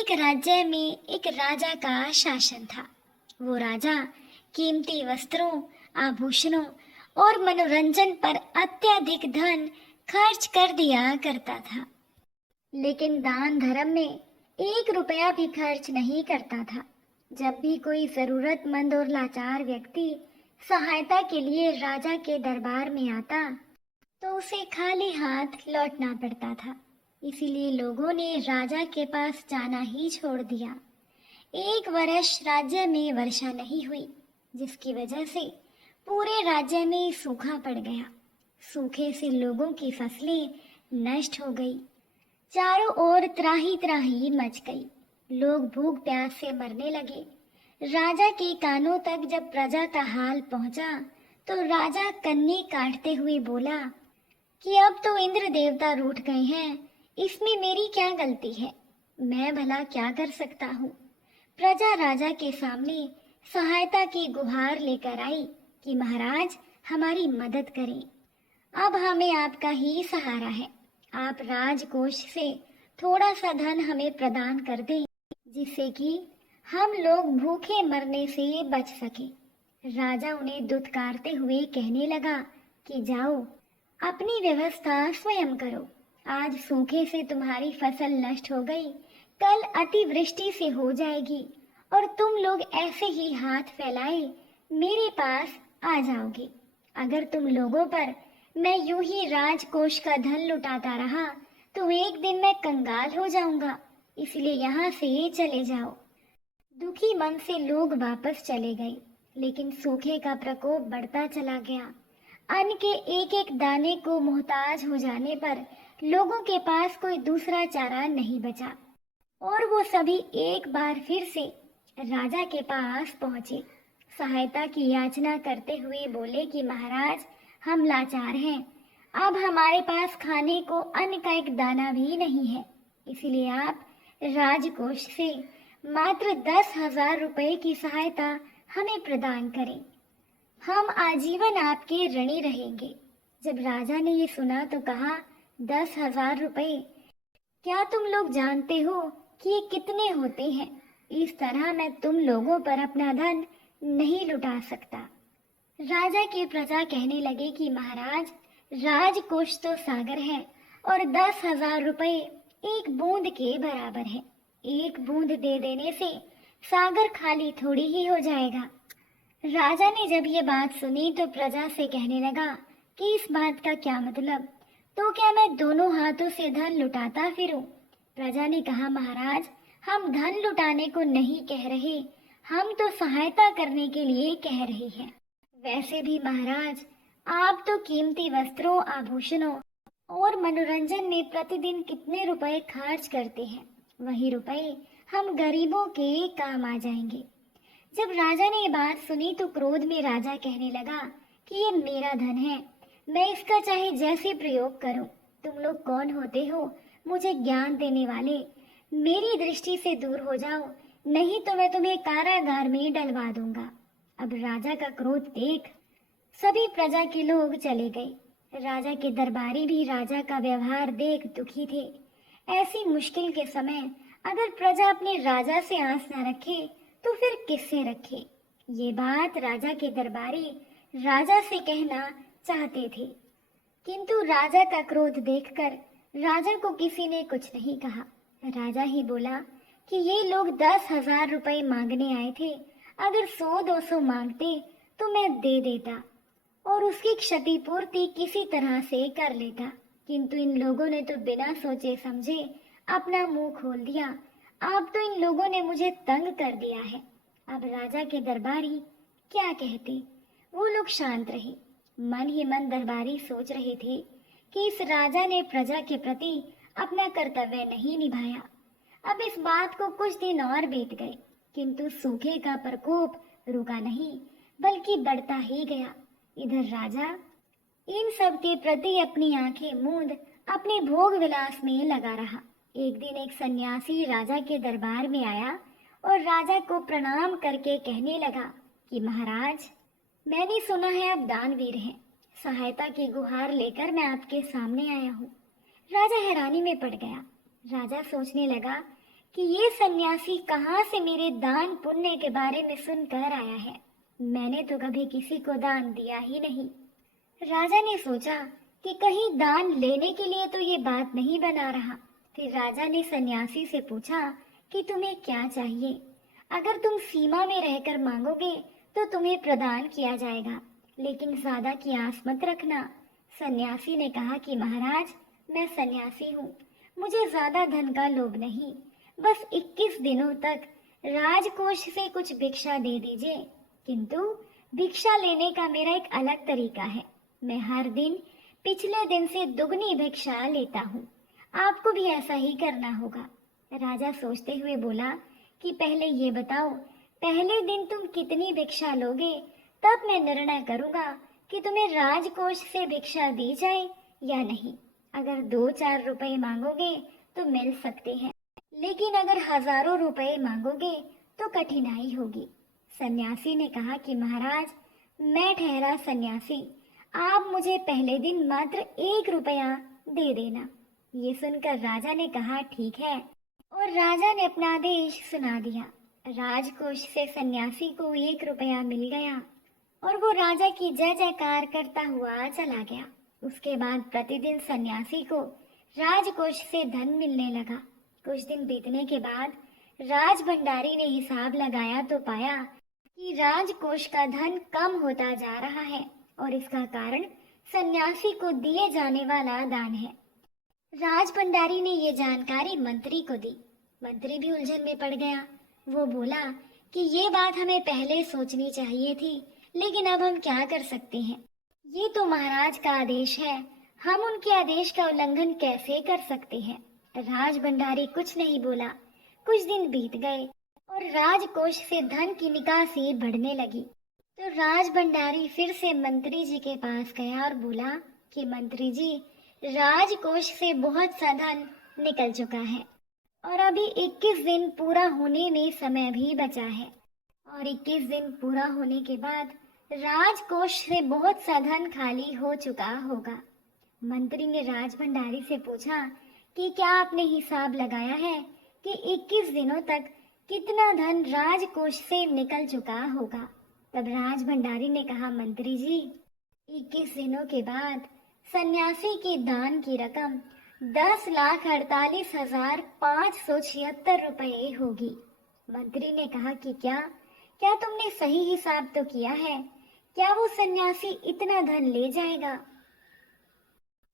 एक राज्य में एक राजा का शासन था। वो राजा कीमती वस्त्रों, आभूषणों और मनोरंजन पर अत्यधिक धन खर्च कर दिया करता था, लेकिन दान धर्म में 1 रुपया भी खर्च नहीं करता था। जब भी कोई जरूरतमंद और लाचार व्यक्ति सहायता के लिए राजा के दरबार में आता, तो उसे खाली हाथ लौटना पड़ता था। इसीलिए लोगों ने राजा के पास जाना ही छोड़ दिया। 1 वर्ष राज्य में वर्षा नहीं हुई, जिसकी वजह से पूरे राज्य में सूखा पड़ गया। सूखे से लोगों की फसलें नष्ट हो गई। चारों ओर त्राही त्राही मच गई। लोग भूख प्यास से मरने लगे। राजा के कानों तक जब प्रजा का हाल पहुंचा, तो राजा कन्नी काटते हुए बोला कि अब तो इंद्र देवता रूठ गए हैं, इसमें मेरी क्या गलती है? मैं भला क्या कर सकता हूँ? प्रजा राजा के सामने सहायता की गुहार लेकर आई कि महाराज, हमारी मदद करें। अब हमें आपका ही सहारा है। आप राजकोष से थोड़ा सा धन हमें प्रदान कर दें, जिससे कि हम लोग भूखे मरने से बच सके। राजा उन्हें दुत्कारते हुए कहने लगा कि जाओ, अपनी व्यवस्था स्वयं करो। आज सूखे से तुम्हारी फसल नष्ट हो गई, कल अतिवृष्टि से हो जाएगी, और तुम लोग ऐसे ही हाथ फैलाए मेरे पास आ जाओगे। अगर तुम लोगों पर मैं यूं ही राजकोष का धन लुटाता रहा, तो एक दिन मैं कंगाल हो जाऊंगा। इसलिए यहाँ से चले जाओ। दुखी मन से लोग वापस चले गए, लेकिन सूखे का प्रकोप बढ़ता चला गया। अन्न के एक एक दाने को मोहताज हो जाने पर लोगों के पास कोई दूसरा चारा नहीं बचा, और वो सभी एक बार फिर से राजा के पास पहुंचे। सहायता की याचना करते हुए बोले कि महाराज, हम लाचार हैं। अब हमारे पास खाने को अन्न का एक दाना भी नहीं है। इसलिए आप राजकोष से मात्र 10,000 रुपए की सहायता हमें प्रदान करें। हम आजीवन आपके ऋणी रहेंगे। जब राजा ने ये सुना तो कहा, 10,000 रुपए? क्या तुम लोग जानते हो कि ये कितने होते हैं? इस तरह मैं तुम लोगों पर अपना धन नहीं लुटा सकता। राजा की प्रजा कहने लगे कि महाराज, राजकोष तो सागर है, और 10,000 रुपए एक बूंद के बराबर है। एक बूंद दे देने से सागर खाली थोड़ी ही हो जाएगा। राजा ने जब ये बात सुनी तो प्रजा से कहने लगा कि इस बात का क्या मतलब? तो क्या मैं दोनों हाथों से धन लुटाता फिरूं? प्रजा ने कहा, महाराज, हम धन लुटाने को नहीं कह रहे, हम तो सहायता करने के लिए कह रहे हैं। वैसे भी महाराज, आप तो कीमती वस्त्रों, आभूषणों और मनोरंजन में प्रतिदिन कितने रुपए खर्च करते हैं। वही रुपए हम गरीबों के काम आ जाएंगे। जब राजा ने ये बात सुनी तो क्रोध में राजा कहने लगा कि ये मेरा धन है, मैं इसका चाहे जैसे प्रयोग करूं। तुम लोग कौन होते हो मुझे ज्ञान देने वाले? मेरी दृष्टि से दूर हो जाओ, नहीं तो मैं तुम्हें कारागार में डलवा दूंगा। अब राजा का क्रोध देख सभी प्रजा के लोग चले गए। राजा के दरबारी भी राजा का व्यवहार देख दुखी थे। ऐसी मुश्किल के समय अगर प्रजा अपने राजा से आस न रखे तो फिर किससे रखे? ये बात राजा के दरबारी राजा से कहना चाहते थे, किंतु राजा का क्रोध देखकर राजा को किसी ने कुछ नहीं कहा। राजा ही बोला कि ये लोग 10,000 रुपए मांगने आए थे, अगर 100-200 मांगते तो मैं दे देता और उसकी क्षतिपूर्ति किसी तरह से कर लेता, किंतु इन लोगों ने तो बिना सोचे समझे अपना मुंह खोल दिया। अब तो इन लोगों ने मुझे तंग कर दिया है। अब राजा के दरबारी क्या कहते? वो लोग शांत रहे। मन ही मन दरबारी सोच रहे थे कि इस राजा ने प्रजा के प्रति अपना कर्तव्य नहीं निभाया। अब इस बात को कुछ दिन और बीत गए, किंतु सूखे का प्रकोप रुका नहीं, बल्कि बढ़ता ही गया। इधर राजा इन सब के प्रति अपनी आंखें मूंद अपने भोग विलास में लगा रहा। एक दिन एक सन्यासी राजा के दरबार में आया और राजा को प्रणाम करके कहने लगा कि महाराज, मैंने सुना है आप दानवीर हैं। सहायता की गुहार लेकर मैं आपके सामने आया हूँ। राजा हैरानी में पड़ गया। राजा सोचने लगा कि ये सन्यासी कहाँ से मेरे दान पुण्य के बारे में सुनकर आया है। मैंने तो कभी किसी को दान दिया ही नहीं। राजा ने सोचा कि कहीं दान लेने के लिए तो ये बात नहीं बना रहा। फिर राजा ने सन्यासी से पूछा कि तुम्हें क्या चाहिए। अगर तुम सीमा में रहकर मांगोगे तो तुम्हें प्रदान किया जाएगा, लेकिन ज्यादा की आस मत रखना। सन्यासी ने कहा कि महाराज, मैं सन्यासी हूँ, मुझे ज्यादा धन का लोभ नहीं, बस 21 दिनों तक राजकोष से कुछ भिक्षा दे दीजिए। किंतु भिक्षा लेने का मेरा एक अलग तरीका है। मैं हर दिन पिछले दिन से दुगनी भिक्षा लेता हूँ। आपको भी ऐसा ही करना होगा। राजा सोचते हुए बोला कि पहले ये बताओ, पहले दिन तुम कितनी भिक्षा लोगे, तब मैं निर्णय करूंगा कि तुम्हें राजकोष से भिक्षा दी जाए या नहीं। अगर 2-4 रुपए मांगोगे तो मिल सकते हैं, लेकिन अगर हजारों रुपए मांगोगे तो कठिनाई होगी। सन्यासी ने कहा कि महाराज, मैं ठहरा सन्यासी, आप मुझे पहले दिन मात्र 1 रुपया दे देना। ये सुनकर राजा ने कहा ठीक है, और राजा ने अपना आदेश सुना दिया। राजकोष से सन्यासी को 1 रुपया मिल गया और वो राजा की जय जयकार करता हुआ चला गया। उसके बाद प्रतिदिन सन्यासी को राजकोष से धन मिलने लगा। कुछ दिन बीतने के बाद राज भंडारी ने हिसाब लगाया तो पाया कि राजकोष का धन कम होता जा रहा है और इसका कारण सन्यासी को दिए जाने वाला दान है। राज भंडारी ने ये जानकारी मंत्री को दी। मंत्री भी उलझन में पड़ गया। वो बोला कि ये बात हमें पहले सोचनी चाहिए थी, लेकिन अब हम क्या कर सकते हैं। ये तो महाराज का आदेश है, हम उनके आदेश का उल्लंघन कैसे कर सकते हैं। राज भंडारी कुछ नहीं बोला। कुछ दिन बीत गए और राजकोष से धन की निकासी बढ़ने लगी। तो राज भंडारी फिर से मंत्री जी के पास गया और बोला कि मंत्री जी, राजकोष से बहुत सा धन निकल चुका है और अभी 21 दिन पूरा होने में समय भी बचा है, और 21 दिन पूरा होने के बाद राजकोष से बहुत सा धन खाली हो चुका होगा। मंत्री ने राज भंडारी से पूछा कि क्या आपने हिसाब लगाया है कि 21 दिनों तक कितना धन राजकोष से निकल चुका होगा। तब राज भंडारी ने कहा, मंत्री जी, 21 दिनों के बाद सन्यासी के दान की रकम 10,48,576 रुपये होगी। मंत्री ने कहा कि क्या तुमने सही हिसाब तो किया है? क्या वो सन्यासी इतना धन ले जाएगा?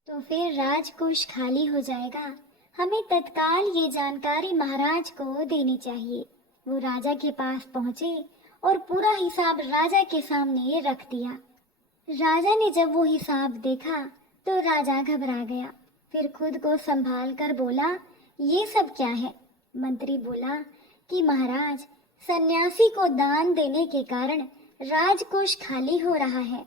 तो फिर राजकोष खाली हो जाएगा। हमें तत्काल ये जानकारी महाराज को देनी चाहिए। वो राजा के पास पहुंचे और पूरा हिसाब राजा के सामने रख दिया। राजा ने जब वो हिसाब देखा तो राजा घबरा गया। फिर खुद को संभाल कर बोला, ये सब क्या है? मंत्री बोला कि महाराज, सन्यासी को दान देने के कारण राजकोष खाली हो रहा है।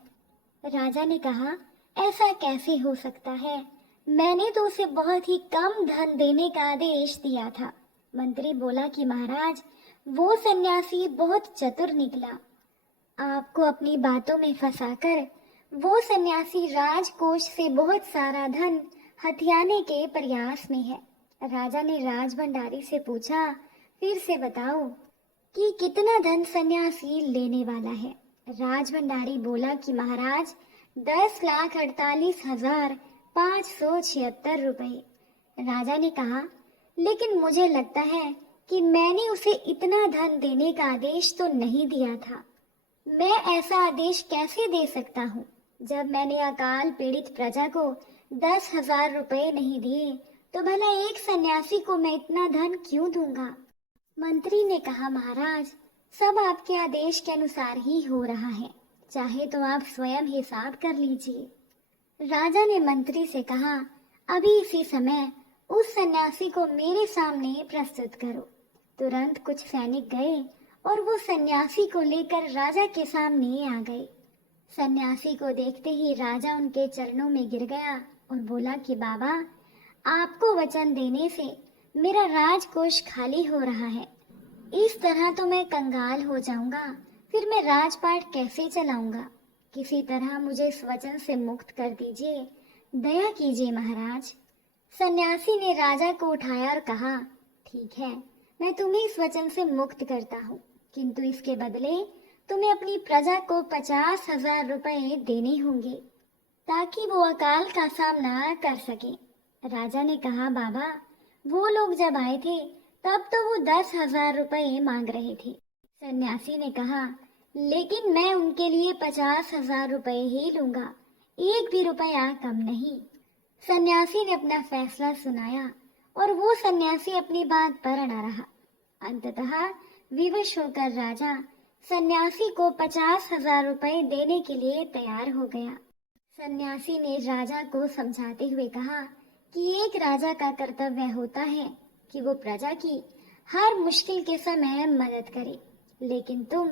राजा ने कहा, ऐसा कैसे हो सकता है? मैंने तो उसे बहुत ही कम धन देने का आदेश दिया था। मंत्री बोला कि महाराज, वो सन्यासी बहुत चतुर निकला। आपको अपनी बातों में फंसाकर वो सन्यासी राजकोष से बहुत सारा धन हथियाने के प्रयास में है। राजा ने राज भंडारी से पूछा, फिर से बताओ कि कितना धन सन्यासी लेने वाला है। राज भंडारी बोला कि महाराज, 10,48,576 रुपए। राजा ने कहा, लेकिन मुझे लगता है कि मैंने उसे इतना धन देने का आदेश तो नहीं दिया था। मैं ऐसा आदेश कैसे दे सकता हूँ? जब मैंने अकाल पीड़ित प्रजा को 10,000 रुपए नहीं दिए, तो भला एक सन्यासी को मैं इतना धन क्यों दूंगा? मंत्री ने कहा, महाराज, सब आपके आदेश के अनुसार ही हो रहा है, चाहे तो आप स्वयं हिसाब कर लीजिए। राजा ने मंत्री से कहा, अभी इसी समय उस सन्यासी को मेरे सामने प्रस्तुत करो। तुरंत कुछ सैनिक गए और वो सन्यासी को लेकर राजा के सामने आ गए। सन्यासी को देखते ही राजा उनके चरणों में गिर गया और बोला कि बाबा, आपको वचन देने से मेरा राजकोष खाली हो रहा है। इस तरह तो मैं कंगाल हो जाऊंगा, फिर मैं राजपाट कैसे चलाऊंगा? किसी तरह मुझे इस वचन से मुक्त कर दीजिए, दया कीजिए महाराज। सन्यासी ने राजा को उठाया और कहा, ठीक है, मैं तुम्हें इस वचन से मुक्त करता हूँ, किंतु इसके बदले तुम्हें अपनी प्रजा को 50,000 रुपए देने होंगे ताकि वो अकाल का सामना कर सके। राजा ने कहा, बाबा, वो लोग जब आए थे तब तो वो 10,000 रुपए मांग रहे थे। सन्यासी ने कहा, लेकिन मैं उनके लिए 50,000 रुपए ही लूंगा, एक भी रुपया कम नहीं। सन्यासी ने अपना फैसला सुनाया और वो सन्यासी अपनी बात पर अड़ा रहा। अंततः विवश होकर राजा सन्यासी को 50,000 रुपए देने के लिए तैयार हो गया। सन्यासी ने राजा को समझाते हुए कहा कि एक राजा का कर्तव्य होता है कि वो प्रजा की हर मुश्किल के समय मदद करे, लेकिन तुम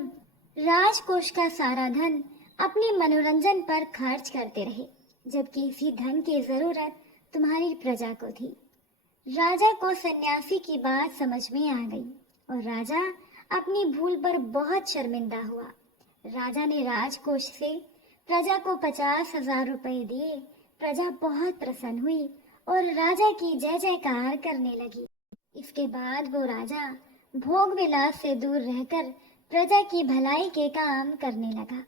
राजकोष का सारा धन अपने मनोरंजन पर खर्च करते रहे, जबकि इसी धन की जरूरत तुम्हारी प्रजा को थी। राजा को सन्यासी की बात समझ में आ गई और राजा अपनी भूल पर बहुत शर्मिंदा हुआ। राजा ने राजकोष से प्रजा को 50,000 रुपए दिए। प्रजा बहुत प्रसन्न हुई और राजा की जय जयकार करने लगी। इसके बाद वो राजा भोग विलास से दूर रहकर प्रजा की भलाई के काम करने लगा।